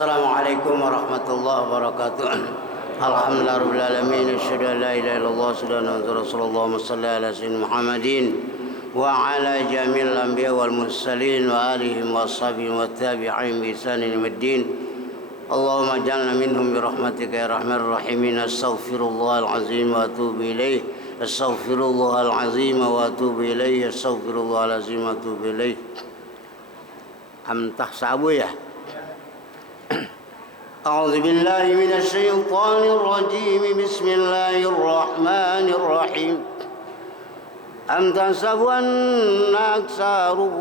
Assalamualaikum warahmatullahi wabarakatuh. Alhamdulillahirabbil alamin, asyhadu an la ilaha illallah wa asyhadu anna rasulullah sallallahu alaihi wasallam Muhammadin wa ala jami'il anbiya wal mursalin wa alihim wa sahbihi wa tabi'in bi ihsan ila yaumil. Allahumma ij'alna minhum bi rahmatika ya arhamar rahimin. Astaghfirullahal azim wa atubu ilaih. Astaghfirullahal azim wa atubu ilaih. Astaghfirullahal azim wa atubu ilaih. Amtah sabu ya. أعوذ بالله من الشيطان الرجيم بسم الله الرحمن الرحيم أم تحسب أن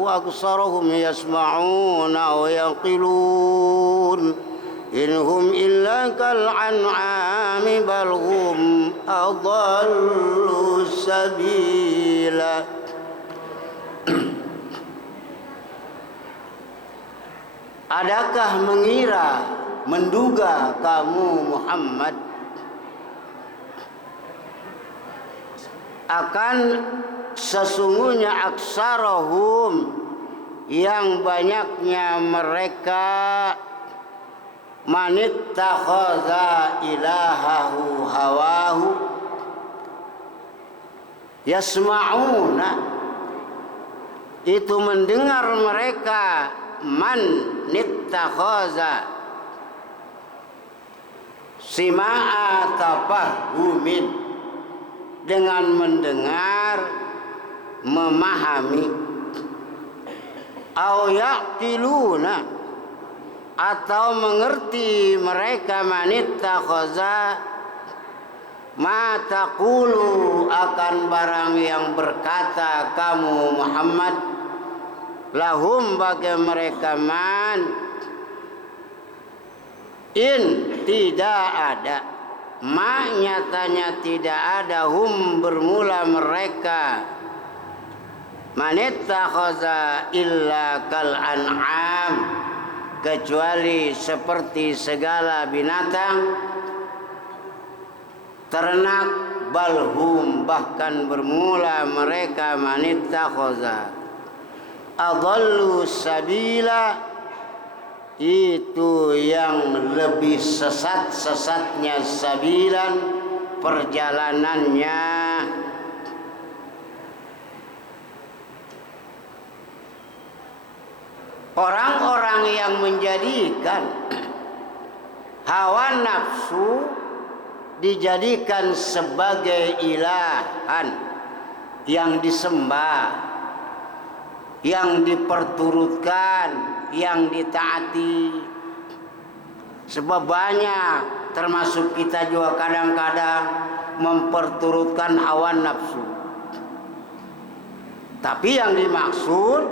أكثرهم يسمعون أو يعقلون إن هم إلا كالأنعام بل هم أضل سبيلا. Adakah menduga kamu Muhammad akan sesungguhnya aksarahum yang banyaknya mereka manittakhadha ilahahu hawahu yasma'una, itu mendengar mereka man nittakhadha sima'a tafahumin, dengan mendengar memahami, au yaqiluna, atau mengerti mereka manittakhadha ma taqulu, akan barang yang berkata kamu Muhammad, lahum bagi mereka man, in tidak ada, ma nyatanya tidak ada, hum bermula mereka, manittakhadha illa kal an'am, kecuali seperti segala binatang ternak, balhum bahkan bermula mereka manittakhadha adallu sabila, itu yang lebih sesat-sesatnya sabilan perjalanannya. Orang-orang yang menjadikan hawa nafsu dijadikan sebagai ilahan yang disembah, yang diperturutkan, yang ditaati. Sebab banyak, termasuk kita juga kadang-kadang memperturutkan hawa nafsu. Tapi yang dimaksud,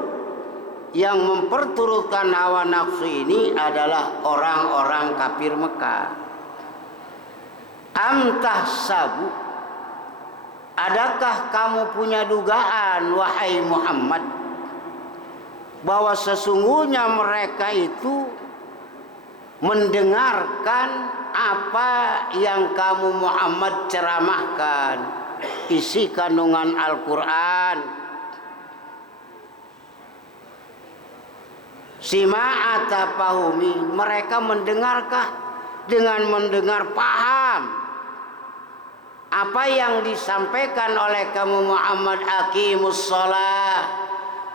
yang memperturutkan hawa nafsu ini adalah orang-orang kafir Mekah. Am tahsabu, adakah kamu punya dugaan wahai Muhammad, bahwa sesungguhnya mereka itu mendengarkan apa yang kamu Muhammad ceramahkan, isi kandungan Al-Quran. Sima'a tafahumi, mereka mendengarkah dengan mendengar paham apa yang disampaikan oleh kamu Muhammad, aqimus shalah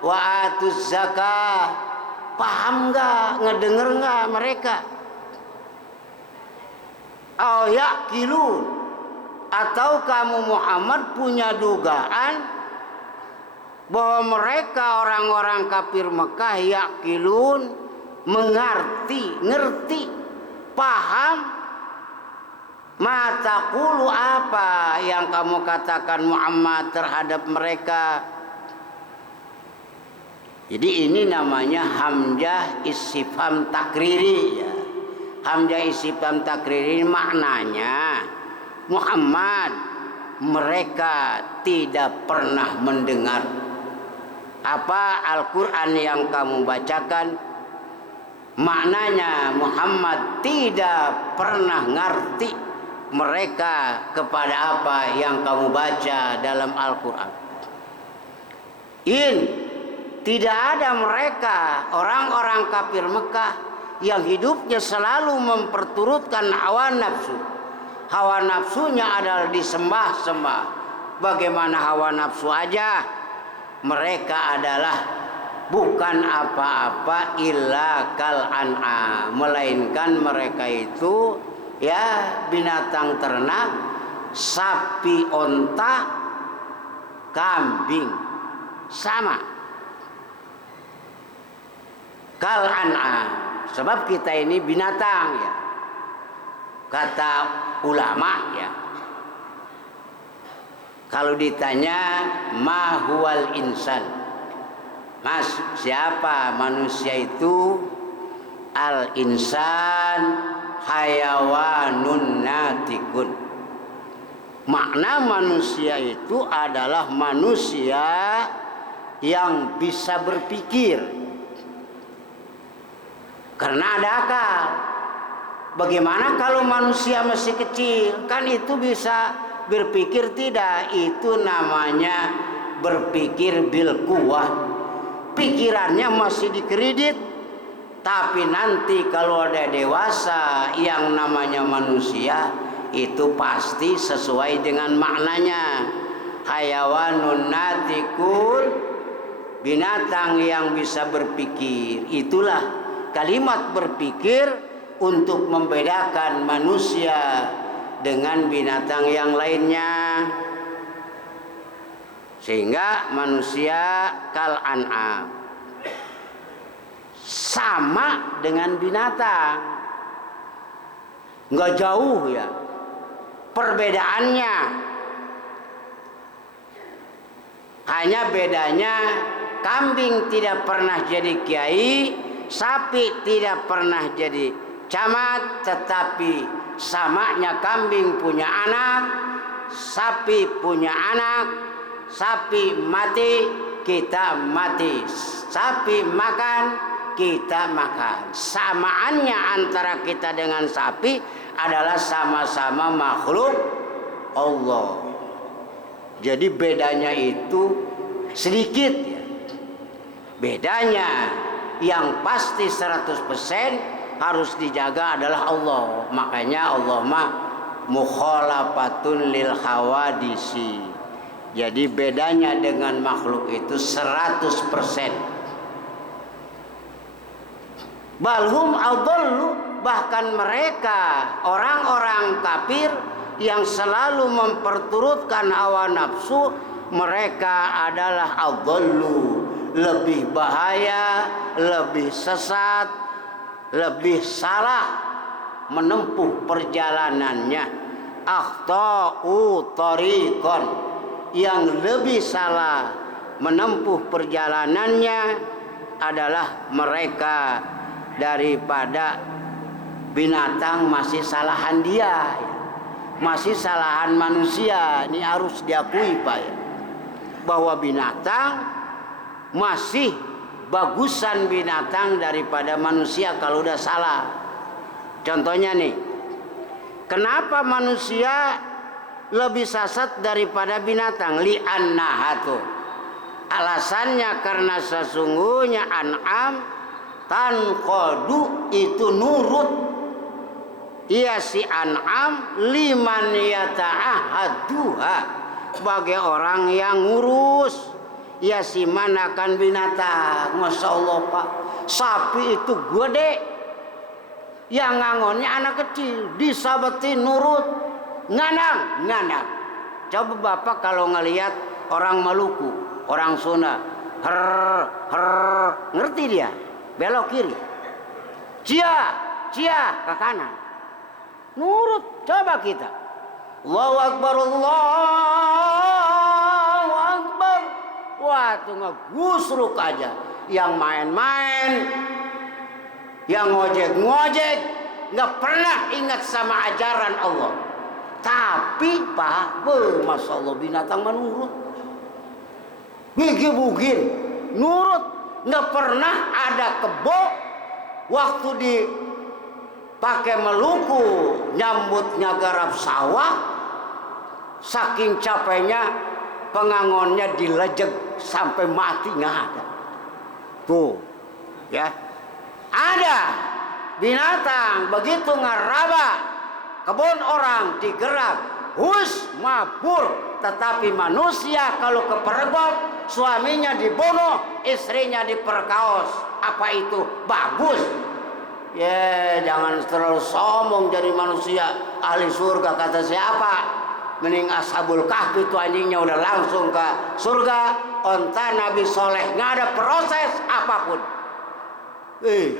wa atuz zakah, paham enggak, ngedenger enggak mereka? Au yaqilun, atau kamu Muhammad punya dugaan bahwa mereka orang-orang kafir Mekah yaqilun, mengerti, ngerti, paham ma taqulu, apa yang kamu katakan Muhammad terhadap mereka. Jadi ini namanya hamzah istifham takriri ya. Hamzah istifham takriri maknanya Muhammad, mereka tidak pernah mendengar apa Al-Quran yang kamu bacakan. Maknanya Muhammad tidak pernah ngerti mereka kepada apa yang kamu baca dalam Al-Quran. Tidak ada mereka orang-orang kafir Mekah yang hidupnya selalu memperturutkan hawa nafsu. Hawa nafsunya adalah disembah-sembah. Bagaimana hawa nafsu aja? Mereka adalah bukan apa-apa illa kal an'am, melainkan mereka itu ya binatang ternak, sapi, onta, kambing, sama. Kal an'am, sebab kita ini binatang ya. Kata ulama ya. Kalau ditanya ma huwal insan, Mas, siapa manusia itu? Al insan hayawanun natikun. Makna manusia itu adalah manusia yang bisa berpikir. Karena ada akal. Bagaimana kalau manusia masih kecil? Kan itu bisa berpikir tidak? Itu namanya berpikir bil quwwah. Pikirannya masih dikredit. Tapi nanti kalau ada dewasa yang namanya manusia, itu pasti sesuai dengan maknanya. Hayawanun natikun, binatang yang bisa berpikir. Itulah kalimat berpikir untuk membedakan manusia dengan binatang yang lainnya. Sehingga manusia kal an'am, sama dengan binatang, nggak jauh ya perbedaannya. Hanya bedanya kambing tidak pernah jadi kiai, sapi tidak pernah jadi camat, tetapi samanya kambing punya anak, sapi punya anak. Sapi mati, kita mati. Sapi makan, kita makan. Samaannya antara kita dengan sapi adalah sama-sama makhluk Allah. Jadi bedanya itu sedikit ya. Bedanya yang pasti 100% harus dijaga adalah Allah. Makanya Allah mah mukhalafatun lil hawadisi. Jadi bedanya dengan makhluk itu 100%. Balhum adallu, bahkan mereka orang-orang kafir yang selalu memperturutkan hawa nafsu, mereka adalah adallu, lebih bahaya, lebih sesat, lebih salah menempuh perjalanannya. Akhtau tariqan, yang lebih salah menempuh perjalanannya adalah mereka daripada binatang. Masih salahan dia, masih salahan manusia. Ini harus diakui Pak ya, bahwa binatang masih bagusan binatang daripada manusia kalau udah salah. Contohnya nih, kenapa manusia lebih sesat daripada binatang? Li'annahatu, alasannya karena sesungguhnya an'am tanqadu, itu nurut. Ia si an'am liman yata'ahaduha, bagi orang yang ngurus. Ia si manakan binatang. Masya Allah Pak, sapi itu gede, yang ngangonnya anak kecil, disabetin nurut, ngandang. Coba Bapak kalau ngelihat orang Maluku, orang Sunda, ngerti dia? Belok kiri, cia ke kanan, nurut. Coba kita, Allahu Akbar, Allahu Akbar, wah tuh ngegusruk aja. Yang main-main, yang ngojek, nggak pernah ingat sama ajaran Allah. Tapi Pak, Masya Allah binatang menurut. Bugin nurut. Nggak pernah ada kebo waktu dipakai Maluku nyambutnya garap sawah, saking capeknya pengangonnya dilejek sampai mati, nggak ada. Tuh ya, ada binatang begitu ngeraba kebun orang digerak, hus mabur. Tetapi manusia kalau kepergok, suaminya dibunuh, istrinya diperkaos. Apa itu? Bagus. Ya, jangan terlalu sombong jadi manusia ahli surga. Kata siapa? Mending Ashabul Kahfi itu anjingnya udah langsung ke surga. Onta Nabi Soleh, nggak ada proses apapun.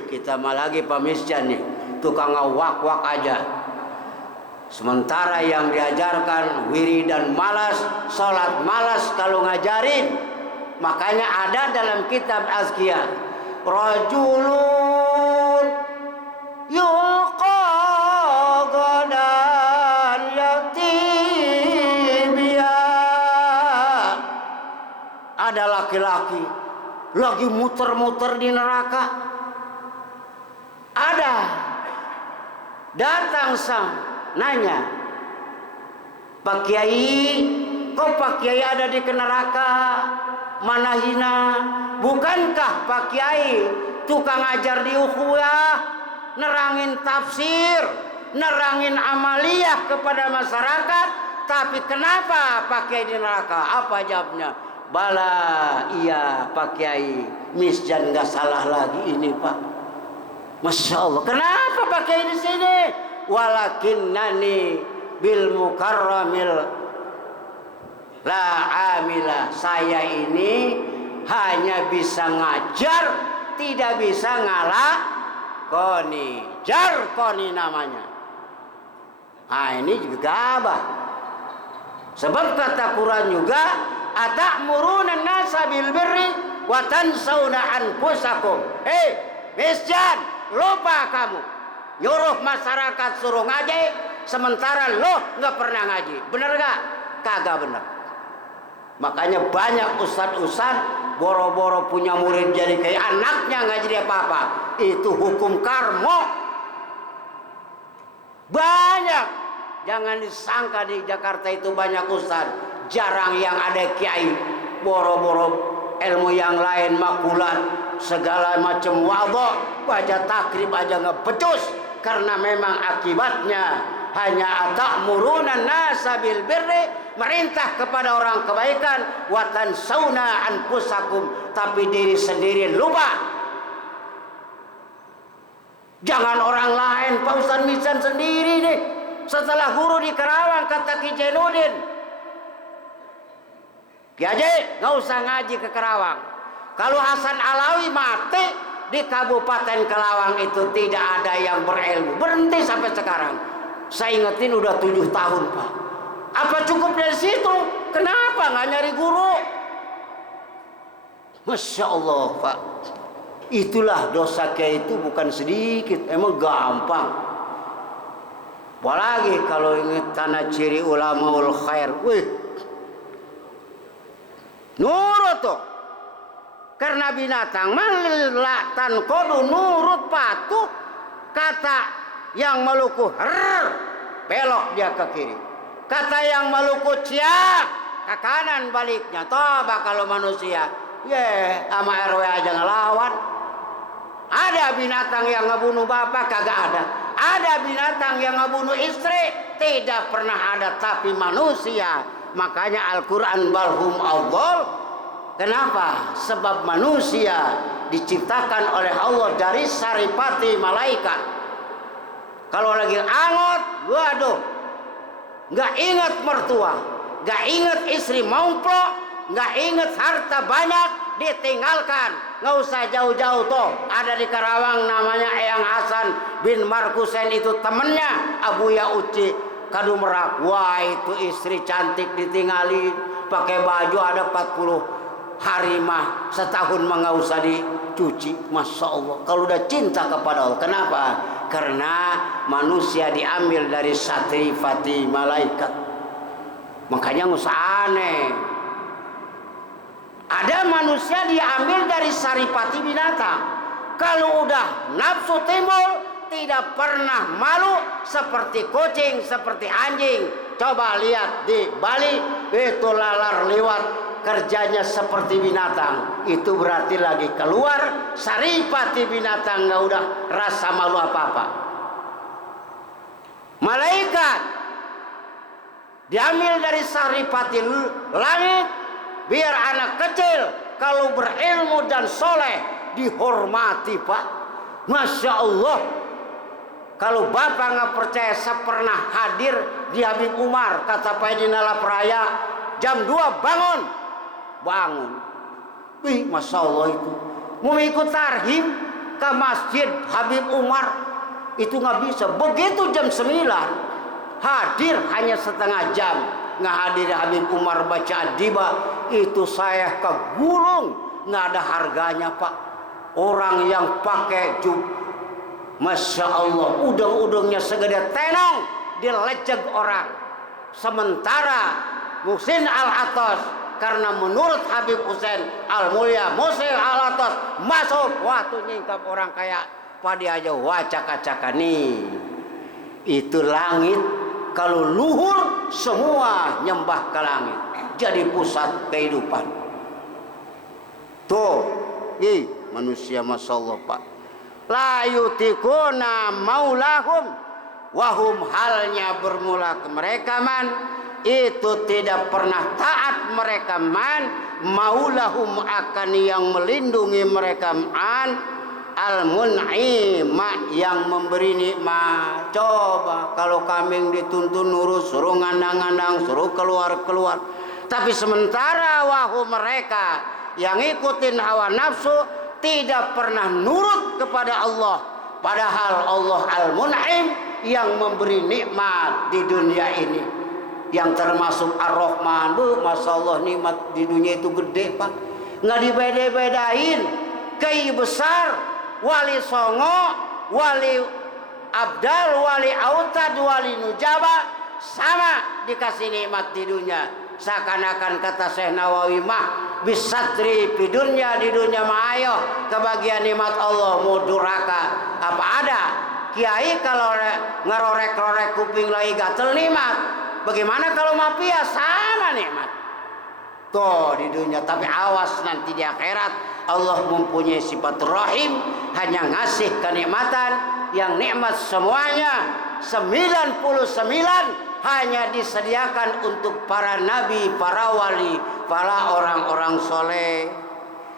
Kita mah lagi pemisjan nih, tukang wak-wak aja. Sementara yang diajarkan wiridan malas, sholat malas kalau ngajarin. Makanya ada dalam kitab Azkiyah, rajulun yuqa gadan yatimia. Ada laki-laki lagi muter-muter di neraka. Ada datang sang nanya, Pak Kiai, kok Pak Kiai ada di neraka? Mana hina? Bukankah Pak Kiai tukang ajar di ukhuwah, nerangin tafsir, nerangin amaliyah kepada masyarakat? Tapi kenapa Pak Kiai di neraka? Apa jawabnya? Bala, iya Pak Kiai, misjan nggak salah lagi ini Pak. Masya Allah, kenapa Pak Kiai di sini? Walakinnani bil mukarramil la amila. Saya ini hanya bisa ngajar, tidak bisa ngalakoni. Jarkoni namanya. Nah ini juga gabah. Sebab kata Quran juga, atamuruna nasa bil birri wa tansawna anfusakum. Misjan, lupa kamu. Nyuruh masyarakat suruh ngaji, sementara lo nggak pernah ngaji. Bener gak? Kagak bener. Makanya banyak ustad-ustad boro-boro punya murid jadi kayak anaknya nggak jadi apa-apa. Itu hukum karma. Banyak. Jangan disangka di Jakarta itu banyak ustad, jarang yang ada kiai. Boro-boro ilmu yang lain, makulat, segala macam wadok, baca takrib aja nggak becus. Karena memang akibatnya hanya atamuruna nasa bil birri, merintah kepada orang kebaikan, wa tansawna anfusakum, tapi diri sendiri lupa. Jangan orang lain, Pak Ustaz Misan sendiri nih. Setelah guru di Karawang kata Ki Jainuddin, Ki Haji nggak usah ngaji ke Karawang. Kalau Hasan Alawi mati di Kabupaten Karawang itu tidak ada yang berilmu. Berhenti sampai sekarang. Saya ingetin udah 7 tahun Pak. Apa cukup dari situ? Kenapa nggak nyari guru? Masya Allah Pak. Itulah dosa kayak itu bukan sedikit. Emang gampang. Apalagi kalau ingat tanah ciri ulamaul khair. Wih. Nurut tuh. Karena binatang melatan kodu nurut patuh. Kata yang Maluku her, belok dia ke kiri. Kata yang Maluku cia, ke kanan baliknya. Coba kalau manusia, sama RW aja ngelawan. Ada binatang yang ngebunuh bapak, kagak ada. Ada binatang yang ngebunuh istri, tidak pernah ada. Tapi manusia, makanya Al-Quran balhum awwal. Kenapa? Sebab manusia diciptakan oleh Allah dari saripati malaikat. Kalau lagi angot, waduh, nggak ingat mertua, nggak ingat istri maumplo, nggak ingat harta banyak, ditinggalkan. Nggak usah jauh-jauh tuh. Ada di Karawang namanya Eyang Hasan bin Markusen, itu temennya Abuya Uci Kadu Merak. Wah itu istri cantik ditinggalin, pakai baju ada 40 hari mah setahun mah nggak usah dicuci. Masya Allah. Kalau udah cinta kepada Allah, kenapa? Karena manusia diambil dari satrifati malaikat. Makanya nggak usah aneh. Ada manusia diambil dari saripati binatang. Kalau udah nafsu timbul, tidak pernah malu seperti kucing, seperti anjing. Coba lihat di Bali, itu lalar liwat kerjanya seperti binatang, itu berarti lagi keluar saripati binatang, nggak udah rasa malu apa-apa. Malaikat diambil dari saripati langit biar anak kecil kalau berilmu dan soleh dihormati, Pak. Masya Allah. Kalau bapak nggak percaya, saya pernah hadir di Habib Umar, kata Pak Edi Nalapraya, jam 2 bangun. Wih, Masya Allah itu. Mau ikut tarhim ke masjid Habib Umar, itu nggak bisa. Begitu jam 9, hadir hanya setengah jam. Nggak hadir Habib Umar baca Ad-Diba, itu saya kegulung. Nggak ada harganya, Pak. Orang yang pakai Masya Allah, udang-udangnya segede tenong, dileceg orang. Sementara Muhsin Al-Atas, karena menurut Habib Husain Al-Mulia, Muhsin Al-Atas masuk, waktu nyingkap orang kayak padi aja wacak-acakan nih. Itu langit, kalau luhur semua nyembah ke langit, jadi pusat kehidupan. Tuh, manusia Masya Allah, Pak. La yutikuna maulahum wahum, halnya bermula ke mereka man itu tidak pernah taat mereka man maulahum, akan yang melindungi mereka man al-mun'ima, yang memberi nikmat. Coba kalau kambing dituntun nurut, suruh ngandang-ngandang, suruh keluar-keluar, tapi sementara wahum mereka yang ikutin hawa nafsu tidak pernah nurut kepada Allah, padahal Allah Al-Mun'im yang memberi nikmat di dunia ini, yang termasuk Ar-Rahman. Masya Allah, nikmat di dunia itu gede, Pak, nggak dibeda-bedain. Kiai besar, wali songo, wali abdal, wali autad, wali nujaba, sama dikasih nikmat di dunia. Seakan-akan kata Syekh Nawawi mah bisatri di dunia mah ayo kebagian nikmat Allah mau duraka apa ada. Kiai kalau ngerorek-rorek kuping lagi gatel nikmat, bagaimana kalau mafia sama nikmat tuh di dunia. Tapi awas, nanti di akhirat Allah mempunyai sifat rahim, hanya ngasih kenikmatan yang nikmat semuanya 99 hanya disediakan untuk para nabi, para wali, para orang-orang soleh.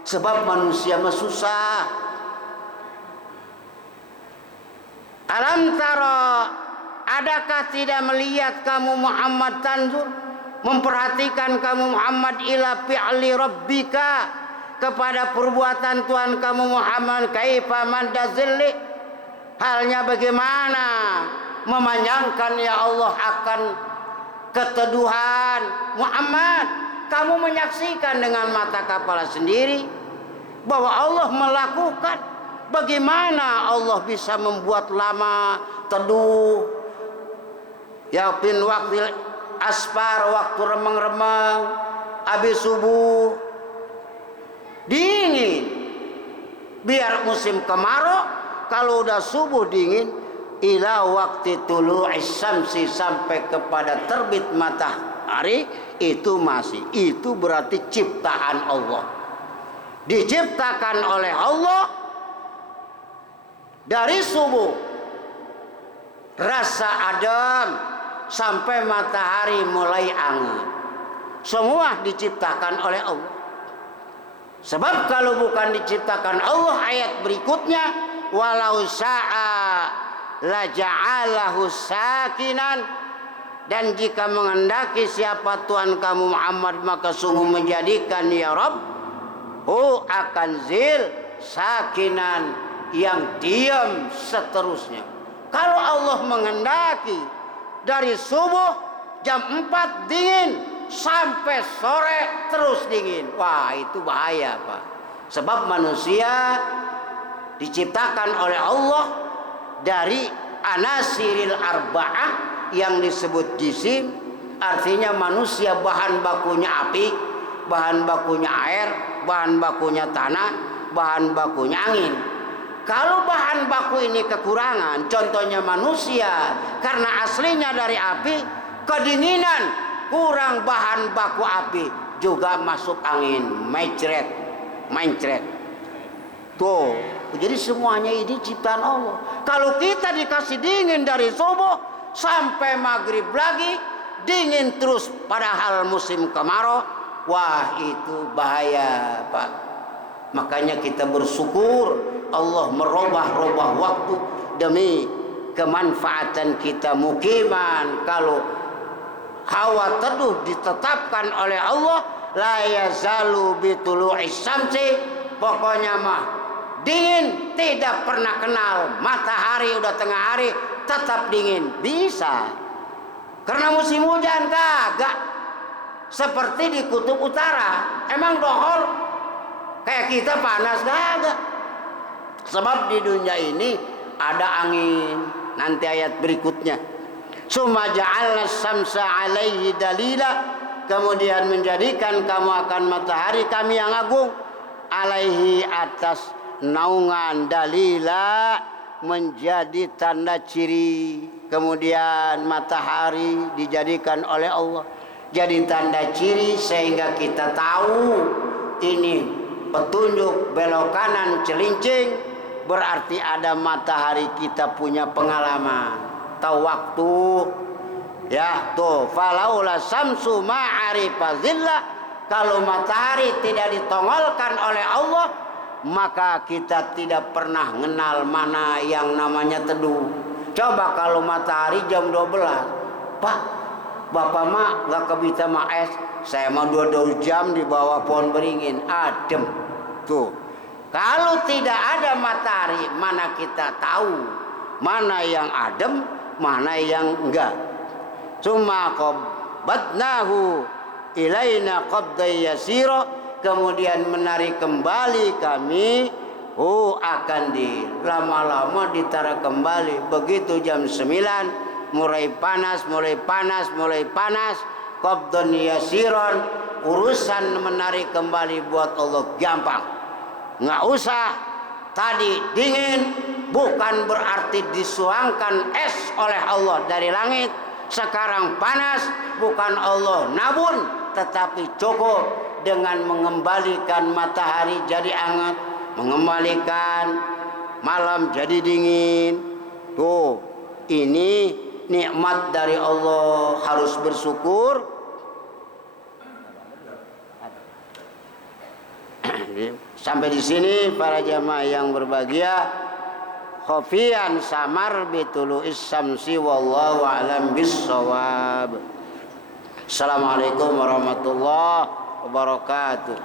Sebab manusia mah susah. Alam taro, adakah tidak melihat kamu Muhammad tanzur, memperhatikan kamu Muhammad ila fi'li rabbika, kepada perbuatan Tuhan kamu Muhammad, kaifa mandazilli, halnya bagaimana memanjangkan ya Allah akan keteduhan Muhammad. Kamu menyaksikan dengan mata kepala sendiri bahwa Allah melakukan. Bagaimana Allah bisa membuat lama teduh, ya bin waktu asfar, waktu remeng-remeng, habis subuh dingin. Biar musim kemarau, kalau udah subuh dingin, ila waktu tulu'is syamsi, sampai kepada terbit matahari, itu masih, itu berarti ciptaan Allah, diciptakan oleh Allah. Dari subuh rasa adem sampai matahari mulai anget, semua diciptakan oleh Allah. Sebab kalau bukan diciptakan Allah, ayat berikutnya, walau sya'a la ja'alahu sakinan, dan jika menghendaki siapa Tuhan kamu Muhammad, maka sungguh menjadikan ya Rabb akan zil sakinan, yang diam seterusnya. Kalau Allah menghendaki dari subuh jam 4 dingin sampai sore terus dingin, wah itu bahaya, Pak. Sebab manusia diciptakan oleh Allah dari anasiril arba'ah yang disebut jisim, artinya manusia bahan bakunya api, bahan bakunya air, bahan bakunya tanah, bahan bakunya angin. Kalau bahan baku ini kekurangan, contohnya manusia, karena aslinya dari api, kedinginan, kurang bahan baku api, juga masuk angin, mencret. Tuh, jadi semuanya ini ciptaan Allah. Kalau kita dikasih dingin dari subuh sampai maghrib lagi, dingin terus padahal musim kemarau, wah itu bahaya, Pak. Makanya kita bersyukur Allah merubah-rubah waktu demi kemanfaatan kita mukiman. Kalau hawa teduh ditetapkan oleh Allah, la yazalu bitulu'is syamsi, pokoknya mah dingin tidak pernah kenal matahari udah tengah hari tetap dingin, bisa. Karena musim hujan kagak seperti di kutub utara. Emang dohor kayak kita panas kagak. Sebab di dunia ini ada angin. Nanti ayat berikutnya. Summa ja'alna samsa 'alaihi dalila, kemudian menjadikan kamu akan matahari kami yang agung, alaihi atas naungan, dalila menjadi tanda ciri. Kemudian matahari dijadikan oleh Allah jadi tanda ciri sehingga kita tahu ini petunjuk belok kanan celincing, berarti ada matahari, kita punya pengalaman, tahu waktu. Ya, tuh falaula samsu ma'arifa zillah, kalau matahari tidak ditongolkan oleh Allah, maka kita tidak pernah mengenal mana yang namanya teduh. Coba kalau matahari jam 12, Pak, Bapak mah gak kebita mah es, saya mah 2 jam di bawah pohon beringin, adem. Tuh, kalau tidak ada matahari, mana kita tahu mana yang adem, mana yang enggak. Summa qabadnahu ilaina qabday yasira, kemudian menarik kembali kami, akan lama-lama ditarik kembali. Begitu jam 9 mulai panas, qabdan yasiron, urusan menarik kembali buat Allah gampang. Nggak usah tadi dingin, bukan berarti disuangkan es oleh Allah dari langit. Sekarang panas, bukan Allah nabun, tetapi cukup dengan mengembalikan matahari jadi hangat, mengembalikan malam jadi dingin. Tuh, ini nikmat dari Allah, harus bersyukur. Sampai di sini para jamaah yang berbahagia. Khofian samar bitulu'is syamsi wallahu a'lam bissawab. Assalamualaikum warahmatullahi wabarakatuh.